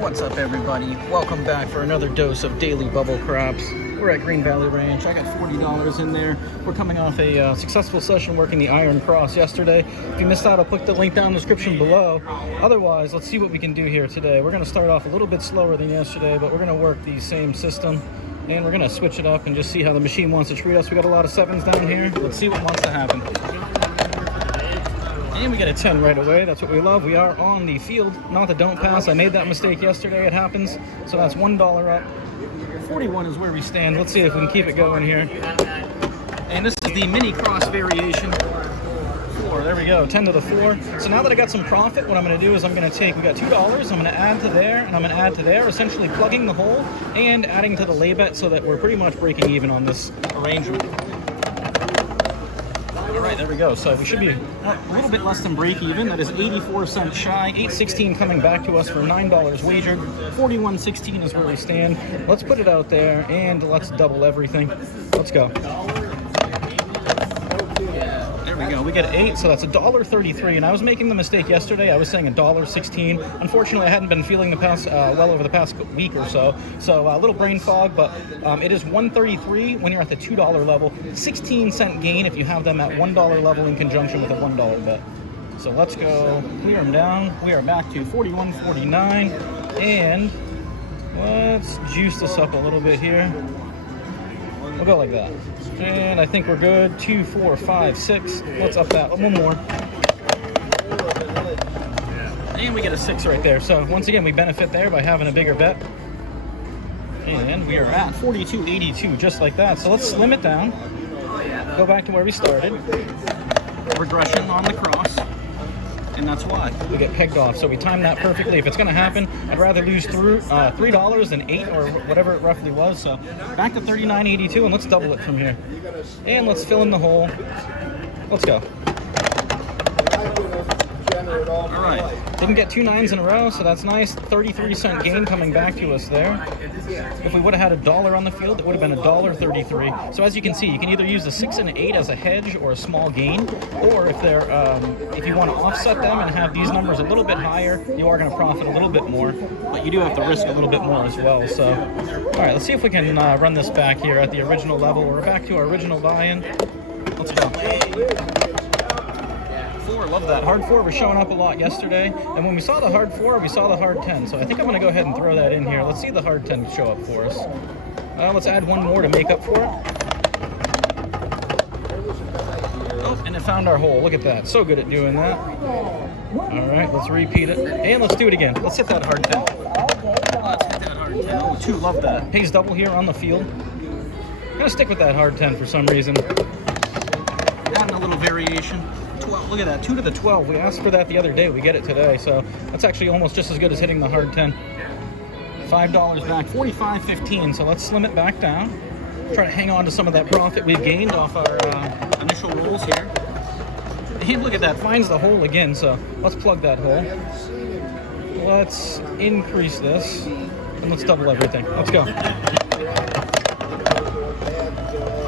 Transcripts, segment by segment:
What's up, everybody? Welcome back for another dose of daily bubble craps. We're at Green Valley Ranch. I got $40 in there. We're coming off a successful session working the Iron Cross yesterday. If you missed out, I'll put the link down in the description below. Otherwise, let's see what we can do here today. We're going to start off a little bit slower than yesterday, but we're going to work the same system. And we're going to switch it up and just see how the machine wants to treat us. We got a lot of 7s down here. Let's see what wants to happen. And we get a 10 right away. That's what we love. We are on the field, not the don't pass. I made that mistake yesterday. It happens. So that's $1 up. 41 is where we stand. Let's see if we can keep it going here. And this is the mini cross variation. 4. There we go. 10 to the 4. So now that I got some profit, what I'm going to do is I'm going to take, we got $2. I'm going to add to there, and I'm going to add to there, essentially plugging the hole and adding to the lay bet so that we're pretty much breaking even on this arrangement. All right, there we go. So we should be a little bit less than break even. That is 84 cents shy. 8.16 coming back to us for $9 wagered. 41.16 is where we stand. Let's put it out there and let's double everything. Let's go. There we go. We get 8, so that's $1.33. And I was making the mistake yesterday. I was saying $1.16. Unfortunately, I hadn't been feeling the past well over the past week or so. So a little brain fog, but it is $1.33 when you're at the $2 level. 16-cent gain if you have them at $1 level in conjunction with a $1 bet. So let's go clear them down. We are back to 41.49, and let's juice this up a little bit here. We'll go like that. And I think we're good. 2, 4, 5, 6. Let's up that one more. And we get a 6 right there. So once again, we benefit there by having a bigger bet. And we are at 42.82, just like that. So let's slim it down. Go back to where we started. Regression on the cross. And that's why we get pegged off. So we time that perfectly. If it's going to happen, I'd rather lose through $3 than 8 or whatever it roughly was. So back to 39.82, and let's double it from here. And let's fill in the hole. Let's go. All right. Didn't get 2 9s in a row, so that's nice. 33-cent gain coming back to us there. If we would have had $1 on the field, it would have been $1.33. So as you can see, you can either use the 6 and 8 as a hedge or a small gain, or if they're if you want to offset them and have these numbers a little bit higher, you are going to profit a little bit more, but you do have to risk a little bit more as well. So, all right, let's see if we can run this back here at the original level. We're back to our original buy-in. Let's go. 4, love that. Hard 4 was showing up a lot yesterday, and when we saw the hard 4, we saw the hard 10. So I think I'm going to go ahead and throw that in here. Let's see the hard 10 show up for us. Let's add one more to make up for it. Oh, and it found our hole. Look at that. So good at doing that. All right, let's repeat it. And let's do it again. Let's hit that hard 10. Let's hit that hard 10. Oh, 2, love that. Pays double here on the field. I'm going to stick with that hard 10 for some reason. Adding a little variation. 12, look at that, 2 to the 12. We asked for that the other day. We get it today, so that's actually almost just as good as hitting the hard 10. $5 back, 45.15. So let's slim it back down. Try to hang on to some of that profit we've gained off our initial rolls here. And look at that, finds the hole again. So let's plug that hole. Let's increase this, and let's double everything. Let's go.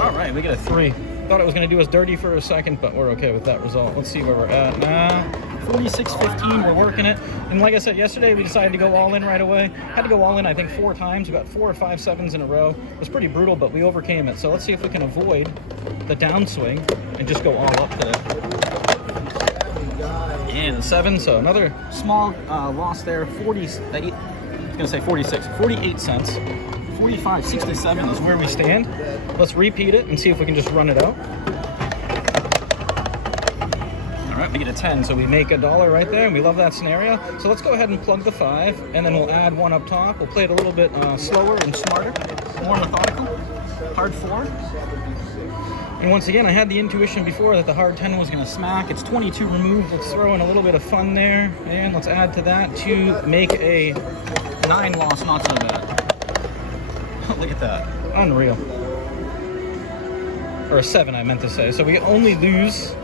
All right, we get a 3. Thought it was going to do us dirty for a second, but we're okay with that result. Let's see where we're at. 46.15, we're working it. And like I said yesterday, we decided to go all in right away. Had to go all in, I think, 4 times. We got 4 or 5 7s in a row. It was pretty brutal, but we overcame it. So let's see if we can avoid the downswing and just go all up today. And a 7, so another small loss there. 48 cents. 45.67 is where we stand. Let's repeat it and see if we can just run it out. All right, we get a 10, so we make $1 right there, and we love that scenario. So let's go ahead and plug the 5, and then we'll add 1 up top. We'll play it a little bit slower and smarter, more methodical. Hard 4. And once again, I had the intuition before that the hard 10 was going to smack. It's 22 removed. Let's throw in a little bit of fun there, and let's add to that to make a 9 loss not so bad. Look at that. Unreal. Or a 7, I meant to say. So we only lose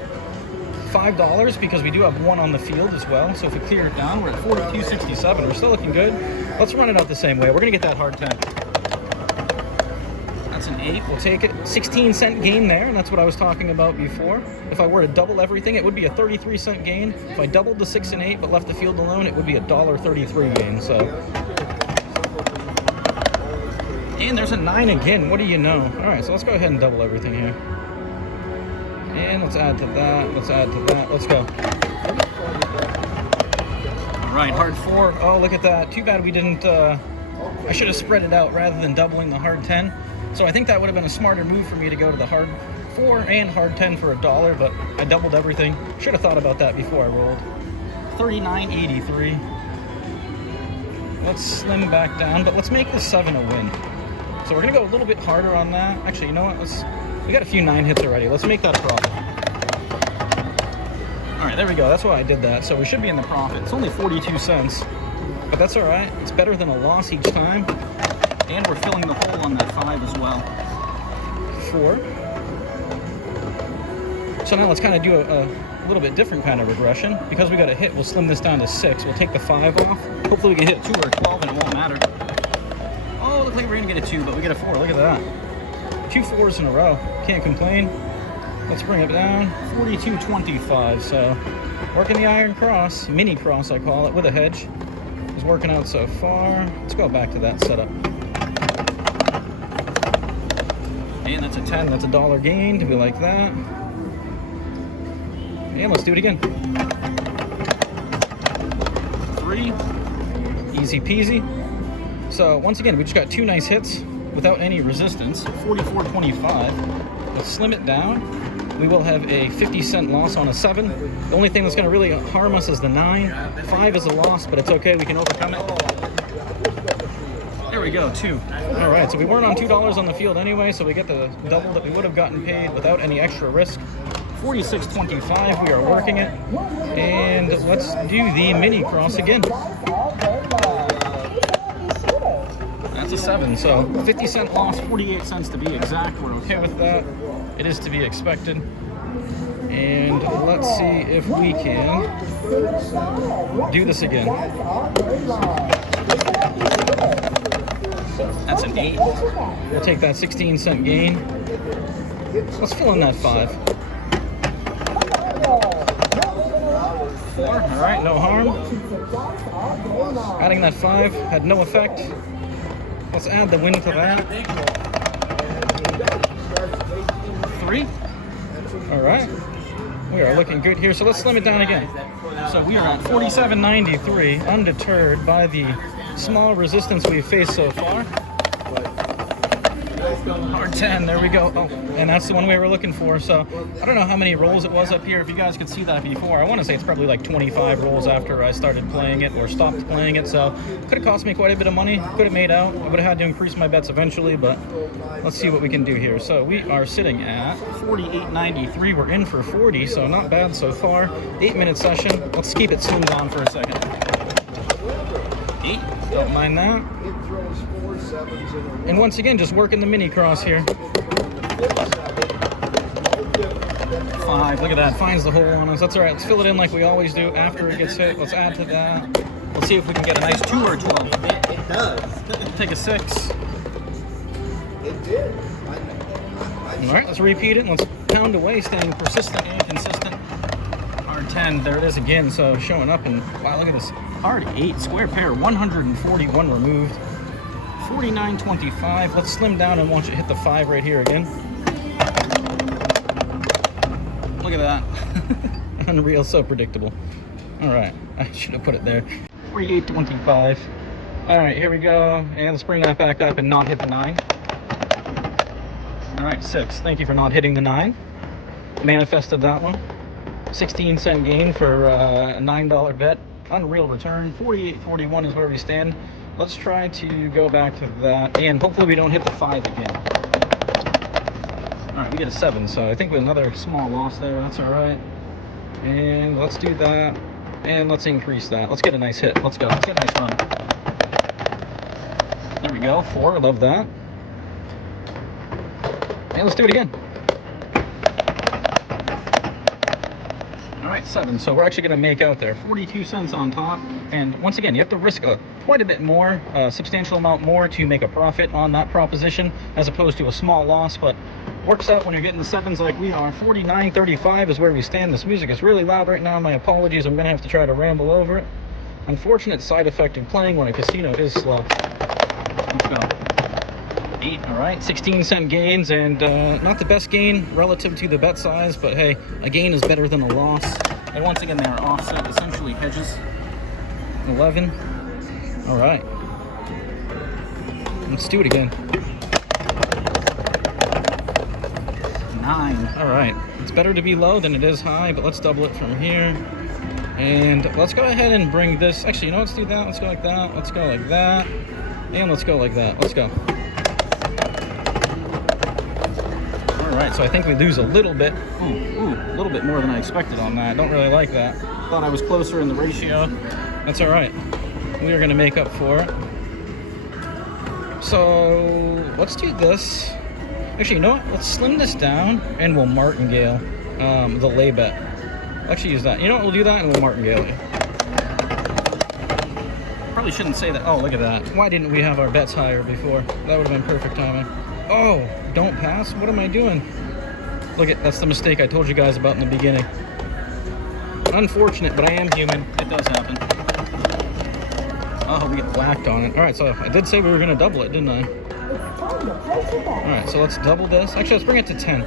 $5 because we do have 1 on the field as well. So if we clear it down, we're at 42.67. We're still looking good. Let's run it out the same way. We're going to get that hard 10. That's an an 8, we'll take it. 16-cent gain there, and that's what I was talking about before. If I were to double everything, it would be a 33-cent gain. If I doubled the 6 and 8 but left the field alone, it would be a $1.33 gain. So, and there's a 9 again. What do you know? All right, so let's go ahead and double everything here. And let's add to that. Let's add to that. Let's go. All right, hard 4. Oh, look at that. Too bad we didn't. I should have spread it out rather than doubling the hard 10. So I think that would have been a smarter move for me to go to the hard 4 and hard 10 for $1, but I doubled everything. Should have thought about that before I rolled. 39.83. Let's slim back down, but let's make the 7 a win. So we're gonna go a little bit harder on that. Actually, you know what? We got a few 9 hits already. Let's make that a profit. All right, there we go. That's why I did that. So we should be in the profit. It's only 42 cents, but that's all right. It's better than a loss each time. And we're filling the hole on that 5 as well. 4. So now let's kind of do a little bit different kind of regression. Because we got a hit, we'll slim this down to 6. We'll take the 5 off. Hopefully we can hit 2 or 12 and it won't matter. Oh, looks like we're gonna get a 2, but we get a 4. Look at that. 2 4s in a row. Can't complain. Let's bring it down. 42.25. So working the iron cross, mini cross I call it, with a hedge. Is working out so far. Let's go back to that setup. And that's a 10. That's a $1 gain to be like that. And let's do it again. 3. Easy peasy. So once again, we just got 2 nice hits without any resistance. 44.25. Let's slim it down. We will have a 50-cent loss on a 7. The only thing that's going to really harm us is the 9. 5 is a loss, but it's okay. We can overcome it. There we go, 2. All right, so we weren't on $2 on the field anyway, so we get the double that we would have gotten paid without any extra risk. 46.25. We are working it. And let's do the mini cross again. That's a 7, so 50-cent loss, 48 cents to be exact. We're okay with that. It is to be expected. And let's see if we can do this again. That's an 8. We'll take that 16-cent gain. Let's fill in that 5. 4. All right, no harm. Adding that 5 had no effect. Let's add the win to that. 3. All right. We are looking good here. So let's slim it down again. So we are at 47.93, undeterred by the small resistance we've faced so far. Hard 10, there we go. Oh, and that's the one we were looking for. So I don't know how many rolls it was up here. If you guys could see that before, I want to say it's probably like 25 rolls after I started playing it or stopped playing it. So it could have cost me quite a bit of money. Could have made out. I would have had to increase my bets eventually, but let's see what we can do here. So we are sitting at 48.93. We're in for 40, so not bad so far. 8-minute session. Let's keep it slimmed down for a second. 8. Don't mind that. And once again, just working the mini cross here. 5. Look at that. Finds the hole on us. That's all right. Let's fill it in like we always do after it gets hit. Let's add to that. Let's see if we can get a nice 2 or 12. It does. Take a 6. It did. All right, let's repeat it. Let's pound away, staying persistent and consistent. Hard 10. There it is again. So showing up, and wow, look at this. Hard 8. Square pair. 141 removed. 49.25. Let's slim down and watch it hit the 5 right here again. Look at that. Unreal, so predictable. All right, I should have put it there. 48.25. All right, here we go. And let's bring that back up and not hit the 9. All right, 6. Thank you for not hitting the 9. Manifested that one. 16-cent gain for a $9 bet. Unreal return. 48.41 is where we stand. Let's try to go back to that, and hopefully we don't hit the 5 again. All right, we get a 7, so I think with another small loss there, that's all right. And let's do that, and let's increase that. Let's get a nice hit. Let's go. Let's get a nice run. There we go. 4. I love that. And let's do it again. All right, 7. So we're actually going to make out there 42 cents on top. And once again, you have to risk quite a bit more, a substantial amount more to make a profit on that proposition as opposed to a small loss. But works out when you're getting the 7s like we are. 49.35 is where we stand. This music is really loud right now. My apologies. I'm going to have to try to ramble over it. Unfortunate side effect of playing when a casino is slow. Let's go. 8. All right, 16-cent gains, and not the best gain relative to the bet size, but hey, a gain is better than a loss. And once again, they are offset, essentially hedges. 11. All right. Let's do it again. 9. All right. It's better to be low than it is high, but let's double it from here. And let's go ahead and bring this. Actually, you know, let's do that. Let's go like that. Let's go like that. And let's go like that. Let's go. All right, so I think we lose a little bit. Ooh, a little bit more than I expected on that. Don't really like that. Thought I was closer in the ratio. That's all right. We are going to make up for it. So let's do this. Actually, you know what? Let's slim this down and we'll martingale the lay bet. Actually use that. You know what? We'll do that and we'll martingale it. Probably shouldn't say that. Oh, look at that. Why didn't we have our bets higher before? That would have been perfect timing. Oh, don't pass? What am I doing? Look at, that's the mistake I told you guys about in the beginning. Unfortunate, but I am human. It does happen. Oh, we get whacked on it. All right, so I did say we were going to double it, didn't I? All right, so let's double this. Actually, let's bring it to 10.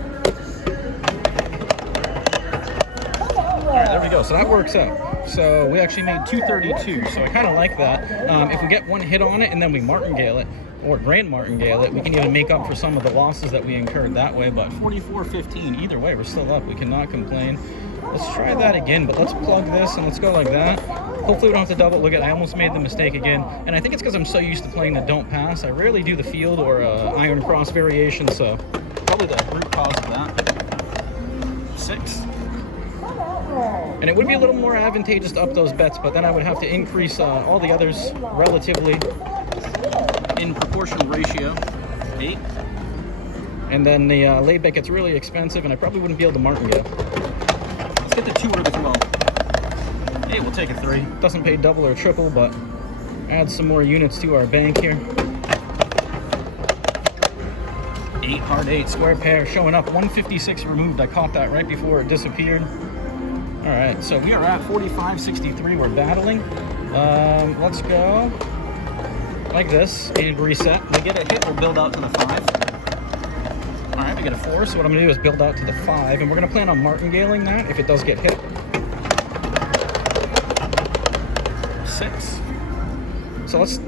All right, there we go. So that works out. So we actually made 232. So I kind of like that. If we get one hit on it and then we martingale it, or grand martingale it, we can even make up for some of the losses that we incurred that way. But 44.15, either way, we're still up. We cannot complain. Let's try that again, but let's plug this and let's go like that. Hopefully we don't have to double. Look at, I almost made the mistake again. And I think it's because I'm so used to playing the don't pass. I rarely do the field or iron cross variation, so probably the root cause of that. 6. And it would be a little more advantageous to up those bets, but then I would have to increase all the others relatively in proportional ratio. 8. And then the lay bet gets really expensive, and I probably wouldn't be able to martingale. Let's get the 2 or the 12. Hey, we'll take a 3. Doesn't pay double or triple, but add some more units to our bank here. 8, hard 8, square pair, showing up. 156 removed. I caught that right before it disappeared. All right, so we are at 45.63. We're battling. Let's go like this and reset. We get a hit, we'll build out to the 5. All right, we get a 4, so what I'm gonna do is build out to the 5, and we're gonna plan on martingaling that if it does get hit. 6. So let's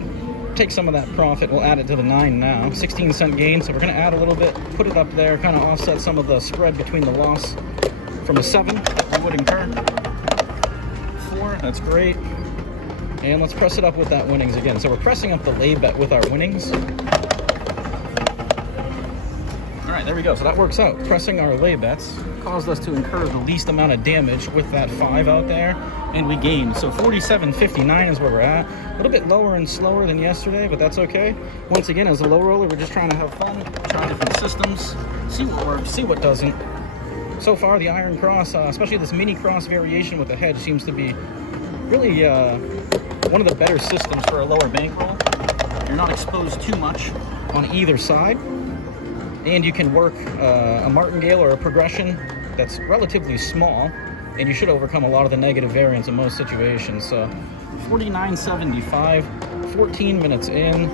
take some of that profit, we'll add it to the 9 now. 16-cent gain, so we're gonna add a little bit, put it up there, kind of offset some of the spread between the loss from a 7 that we would incur. 4, that's great. And let's press it up with that winnings again. So we're pressing up the lay bet with our winnings. All right, there we go. So that works out. Pressing our lay bets caused us to incur the least amount of damage with that 5 out there, and we gained. So 47.59 is where we're at. A little bit lower and slower than yesterday, but that's okay. Once again, as a low roller, we're just trying to have fun, try different systems, see what works, see what doesn't. So far, the iron cross, especially this mini cross variation with the hedge, seems to be really one of the better systems for a lower bankroll. You're not exposed too much on either side, and you can work a martingale or a progression that's relatively small, and you should overcome a lot of the negative variance in most situations. So 49.75, 14 minutes in.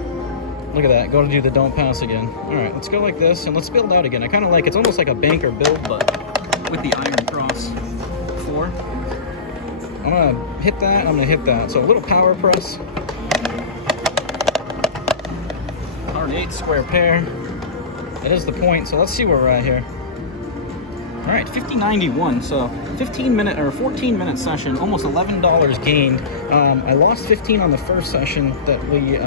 Look at that, go to do the don't pass again. All right, let's go like this, and let's build out again. I kind of like, it's almost like a banker build, but with the iron cross. 4. I'm gonna hit that, I'm gonna hit that. So a little power press. Hard 8, square pair. That is the point, so let's see where we're at here. All right, 50.91, so 15-minute or 14-minute session, almost $11 gained. I lost 15 on the first session that we,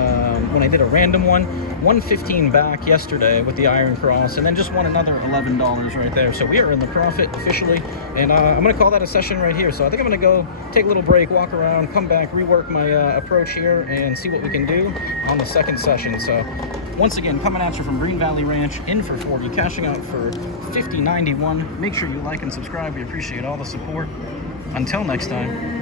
when I did a random one, 115 back yesterday with the iron cross, and then just won another $11 right there. So we are in the profit officially, and I'm gonna call that a session right here. So I think I'm gonna go take a little break, walk around, come back, rework my approach here, and see what we can do on the second session. So once again, coming at you from Green Valley Ranch, in for 40, cashing out for 50.91. Make sure you like and subscribe. We appreciate all the support. Until next time.